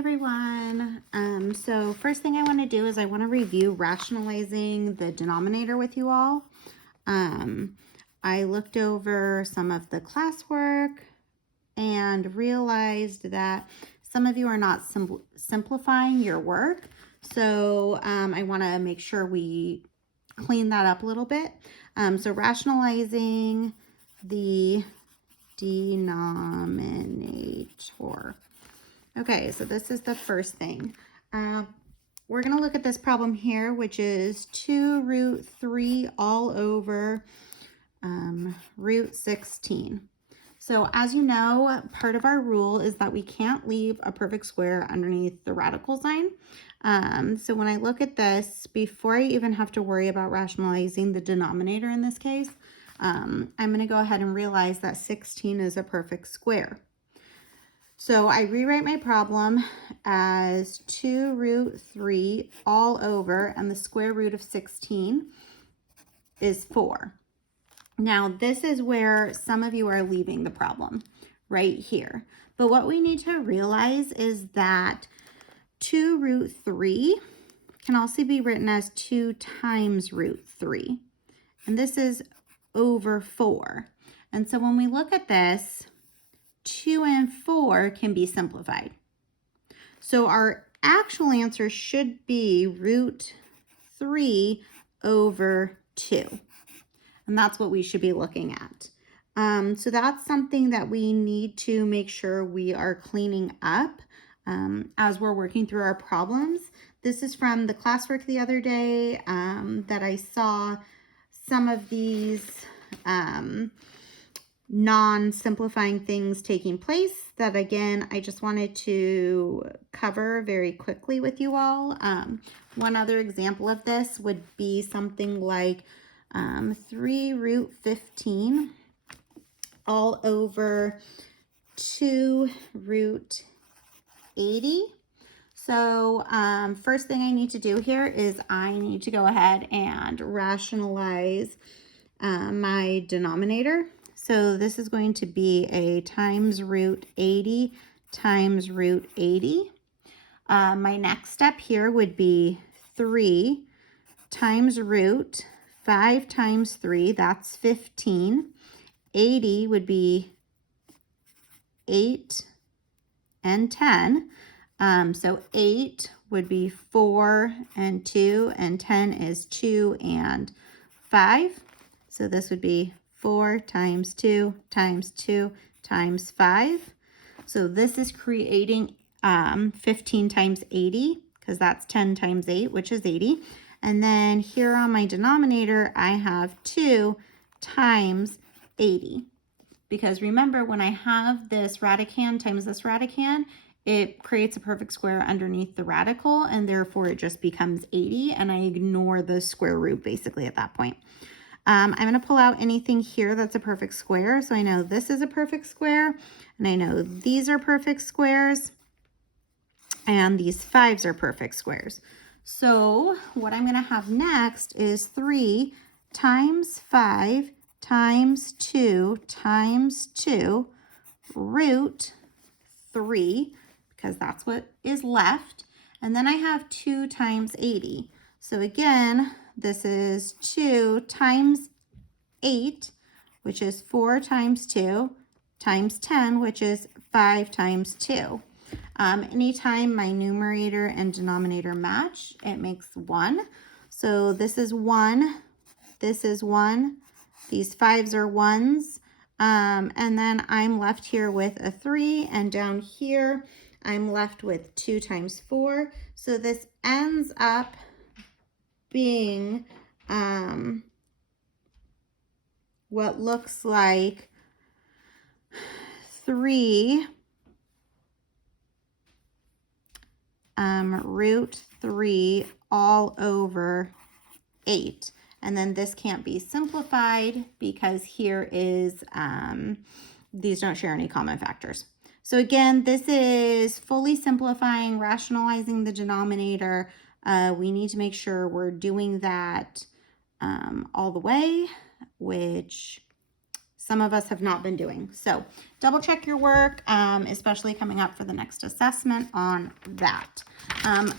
everyone. So first thing I want to do is I want to review rationalizing the denominator with you all. I looked over some of the classwork and realized that some of you are not simplifying your work. So I want to make sure we clean that up a little bit. So rationalizing the denominator. Okay, so this is the first thing. We're going to look at this problem here, which is 2 root 3 all over root 16. So as you know, part of our rule is that we can't leave a perfect square underneath the radical sign. So when I look at this, before I even have to worry about rationalizing the denominator in this case, I'm going to go ahead and realize that 16 is a perfect square. So I rewrite my problem as 2 root 3 all over, and the square root of 16 is 4. Now, this is where some of you are leaving the problem, right here. But what we need to realize is that 2 root 3 can also be written as 2 times root 3. And this is over 4. And so when we look at this, 2 and 4 can be simplified. So our actual answer should be root 3 over 2. And that's what we should be looking at. So that's something that we need to make sure we are cleaning up as we're working through our problems. This is from the classwork the other day that I saw some of these non-simplifying things taking place that, again, I just wanted to cover very quickly with you all. One other example of this would be something like 3 root 15 all over 2 root 80. So first thing I need to do here is I need to go ahead and rationalize my denominator. So this is going to be a times root 80 times root 80. My next step here would be 3 times root 5 times 3, that's 15. 80 would be 8 and 10. So 8 would be 4 and 2, and 10 is 2 and 5. So this would be 4 times 2 times 2 times 5. So this is creating 15 times 80, because that's 10 times 8, which is 80. And then here on my denominator, I have 2 times 80. Because remember, when I have this radicand times this radicand, it creates a perfect square underneath the radical, and therefore it just becomes 80, and I ignore the square root basically at that point. I'm going to pull out anything here that's a perfect square. So I know this is a perfect square, and I know these are perfect squares, and these 5s are perfect squares. So what I'm going to have next is 3 times 5 times 2 times 2 root 3, because that's what is left. And then I have 2 times 80. So again, this is 2 times 8, which is 4 times 2, times 10, which is 5 times 2. Anytime my numerator and denominator match, it makes 1. So this is 1, this is 1, these 5s are 1s, and then I'm left here with a 3, and down here I'm left with 2 times 4. So this ends up being what looks like 3 root 3 all over 8. And then this can't be simplified because here is, these don't share any common factors. So again, this is fully simplifying, rationalizing the denominator. We need to make sure we're doing that all the way, which some of us have not been doing. So double check your work, especially coming up for the next assessment on that.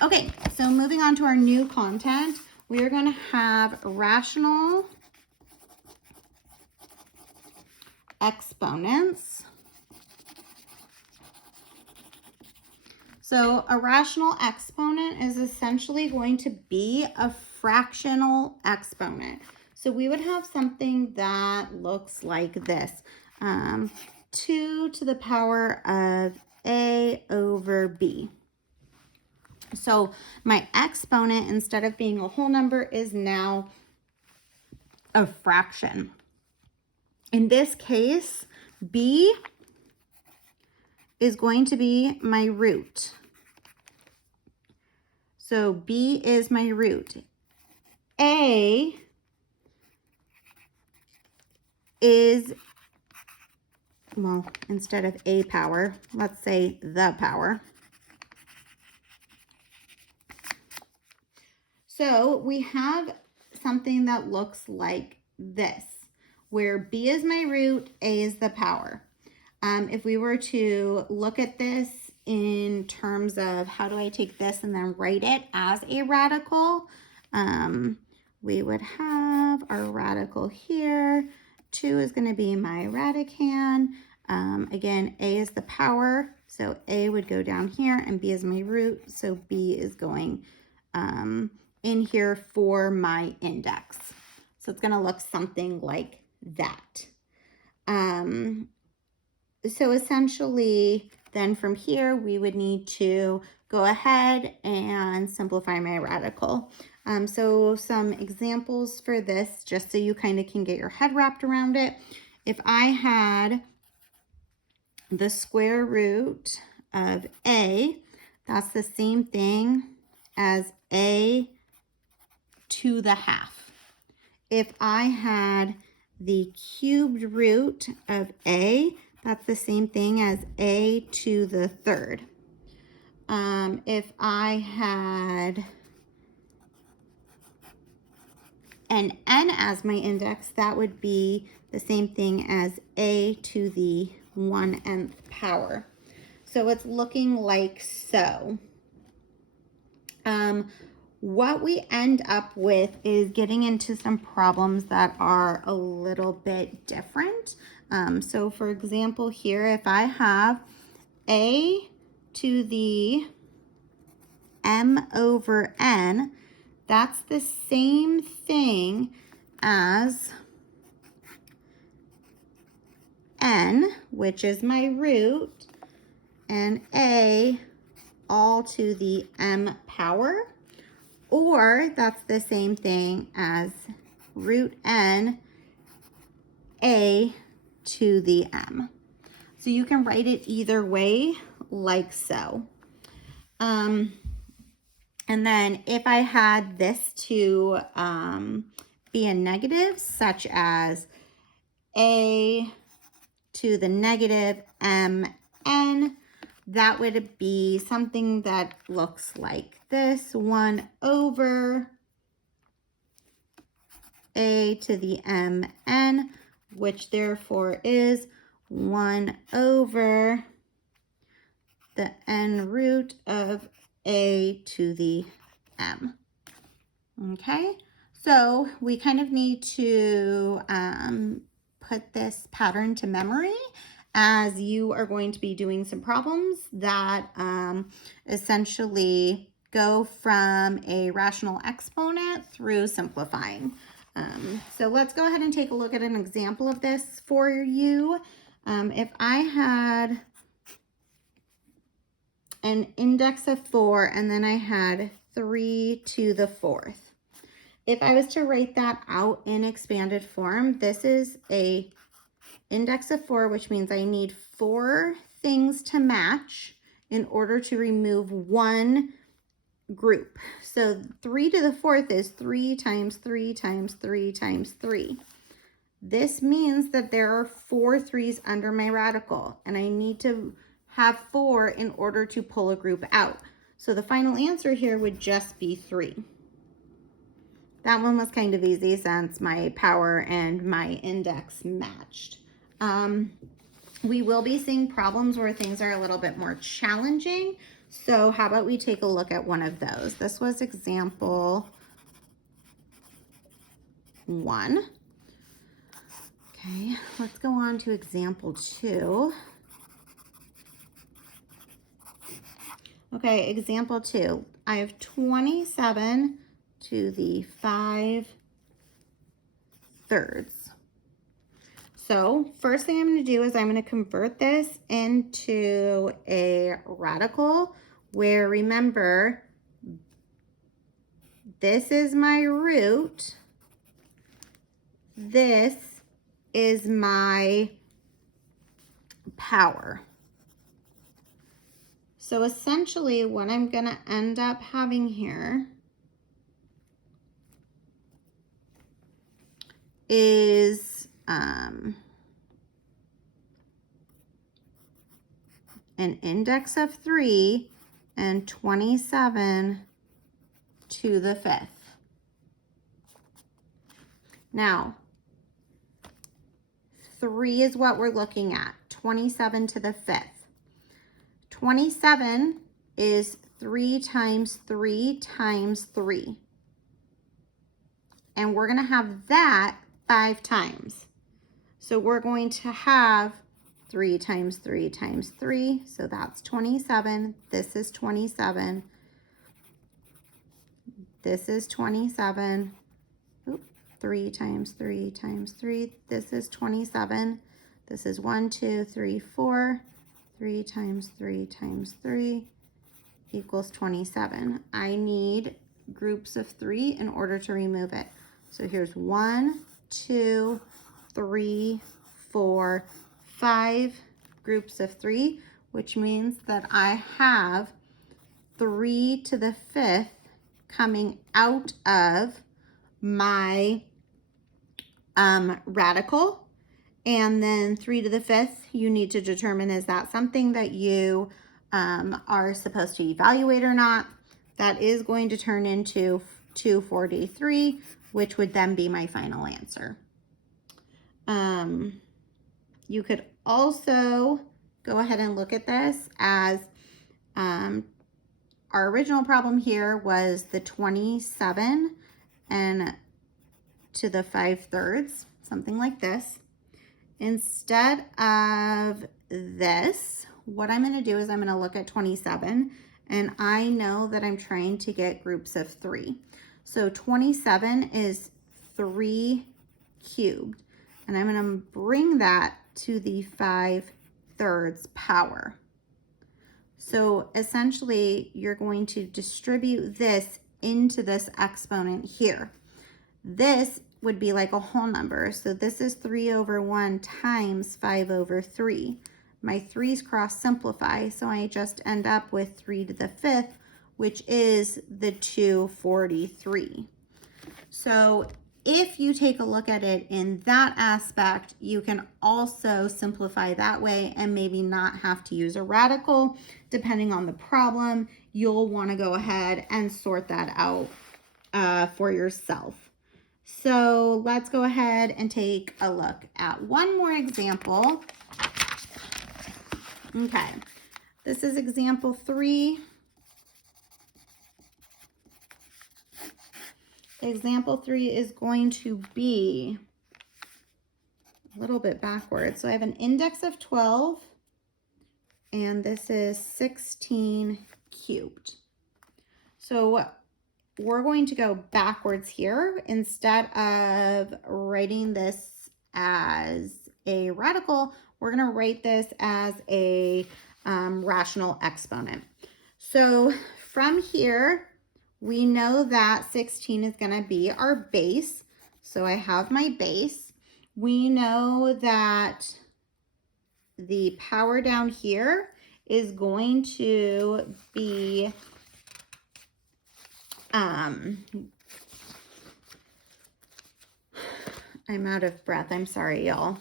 Okay, so moving on to our new content, we are going to have rational exponents. So a rational exponent is essentially going to be a fractional exponent. So we would have something that looks like this. 2 to the power of a over b. So my exponent, instead of being a whole number, is now a fraction. In this case, b is going to be my root. So b is my root. A is, well, instead of a power, let's say the power. So we have something that looks like this, where b is my root, a is the power. If we were to look at this in terms of how do I take this and then write it as a radical, we would have our radical here. 2 is going to be my radicand. Again, a is the power, so a would go down here, and b is my root, so b is going in here for my index. So it's going to look something like that. So essentially, then from here, we would need to go ahead and simplify my radical. So some examples for this, just so you kind of can get your head wrapped around it. If I had the square root of a, that's the same thing as a to the half. If I had the cubed root of a, that's the same thing as a to the third. If I had an n as my index, that would be the same thing as a to the 1/n power. So it's looking like so. What we end up with is getting into some problems that are a little bit different. So for example, here, if I have a to the m over n, that's the same thing as n, which is my root, and a all to the m power, or that's the same thing as root n a to the m. So you can write it either way, like so. And then if I had this to be a negative, such as a to the negative mn, that would be something that looks like this, 1 over a to the mn, which therefore is 1 over the n root of a to the m. Okay, so we kind of need to put this pattern to memory as you are going to be doing some problems that essentially go from a rational exponent through simplifying. So let's go ahead and take a look at an example of this for you. If I had an index of 4 and then I had 3 to the 4th. If I was to write that out in expanded form, this is a index of 4, which means I need 4 things to match in order to remove one group. So 3 to the 4th is 3 times 3 times 3 times 3. This means that there are 4 3's under my radical, and I need to have 4 in order to pull a group out. So the final answer here would just be 3. That one was kind of easy since my power and my index matched. We will be seeing problems where things are a little bit more challenging. So how about we take a look at one of those? This was example 1. Okay, let's go on to example 2. Okay, example 2. I have 27 to the 5 thirds. So first thing I'm going to do is I'm going to convert this into a radical where, remember, this is my root. This is my power. So essentially what I'm going to end up having here is an index of 3 and 27 to the 5th. Now, 3 is what we're looking at, 27 to the 5th. 27 is 3 times 3 times 3. And we're going to have that 5 times. So we're going to have 3 times 3 times 3. So that's 27. This is 27. This is 27. 3 times 3 times 3. This is 27. This is 1, 2, 3, 4. 3 times 3 times 3 equals 27. I need groups of 3 in order to remove it. So here's 1, 2, 3, 4, 5 groups of 3, which means that I have 3 to the 5th coming out of my radical. And then 3 to the 5th, you need to determine, is that something that you are supposed to evaluate or not? That is going to turn into 243, which would then be my final answer. You could also go ahead and look at this as our original problem here was the 27 and to the 5 thirds, something like this. Instead of this, what I'm going to do is I'm going to look at 27, and I know that I'm trying to get groups of 3. So 27 is 3 cubed, and I'm going to bring that to the 5 thirds power. So essentially, you're going to distribute this into this exponent here. This would be like a whole number. So this is 3 over 1 times 5 over 3. My 3's cross simplify, so I just end up with 3 to the 5th, which is the 243. So if you take a look at it in that aspect, you can also simplify that way and maybe not have to use a radical. Depending on the problem, you'll want to go ahead and sort that out for yourself. So let's go ahead and take a look at one more example. Okay, this is example 3. Example 3 is going to be a little bit backwards. So I have an index of 12, and this is 16 cubed. So we're going to go backwards here. Instead of writing this as a radical, we're going to write this as a rational exponent. So from here, we know that 16 is going to be our base. So I have my base. We know that the power down here is going to be I'm out of breath. I'm sorry, y'all.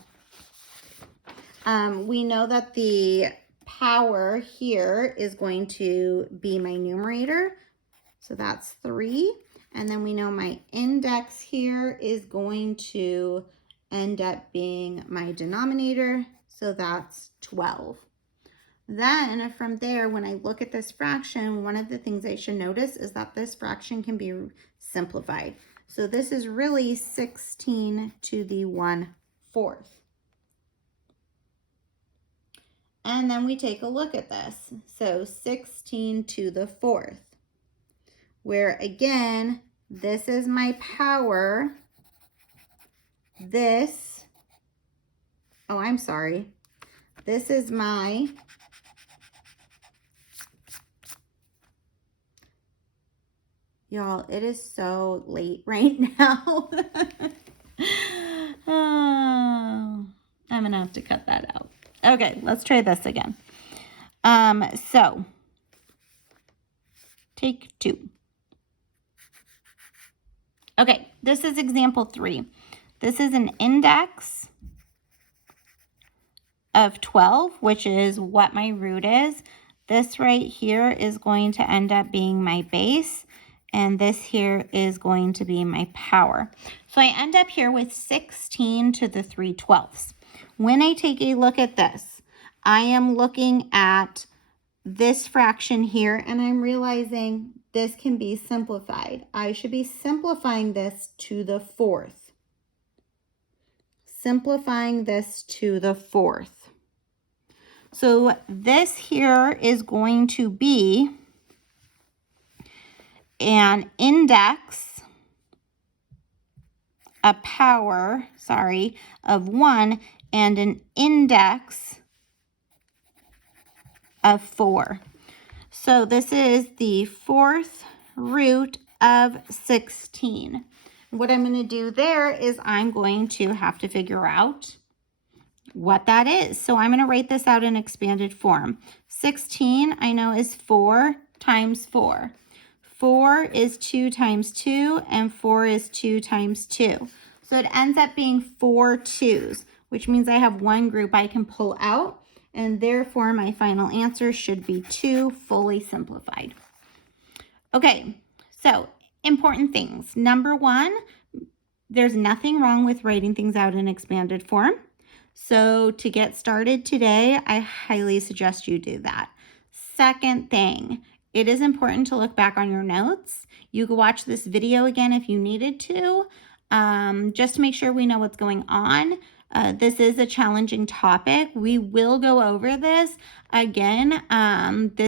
We know that the power here is going to be my numerator. So that's 3. And then we know my index here is going to end up being my denominator, so that's 12. Then from there, when I look at this fraction, one of the things I should notice is that this fraction can be simplified. So this is really 16 to the 1/4. And then we take a look at this. So 16 to the 4th, where again, this is my power. This, oh, I'm sorry. This is my y'all, it is so late right now. Oh, I'm gonna have to cut that out. Okay, let's try this again. So take 2. Okay, this is example 3. This is an index of 12, which is what my root is. This right here is going to end up being my base, and this here is going to be my power. So I end up here with 16 to the 3/12. When I take a look at this, I am looking at this fraction here, and I'm realizing this can be simplified. I should be simplifying this to the 4th. Simplifying this to the 4th. So this here is going to be an index, a power, of 1, and an index of 4. So this is the 4th root of 16. What I'm going to do there is I'm going to have to figure out what that is. So I'm going to write this out in expanded form. 16 I know is 4 times 4. 4 is 2 times 2, and 4 is 2 times 2. So it ends up being 4 2s, which means I have one group I can pull out, and therefore my final answer should be 2 fully simplified. Okay, so important things. Number 1, there's nothing wrong with writing things out in expanded form. So to get started today, I highly suggest you do that. Second thing, it is important to look back on your notes. You could watch this video again if you needed to, just to make sure we know what's going on. This is a challenging topic. We will go over this again.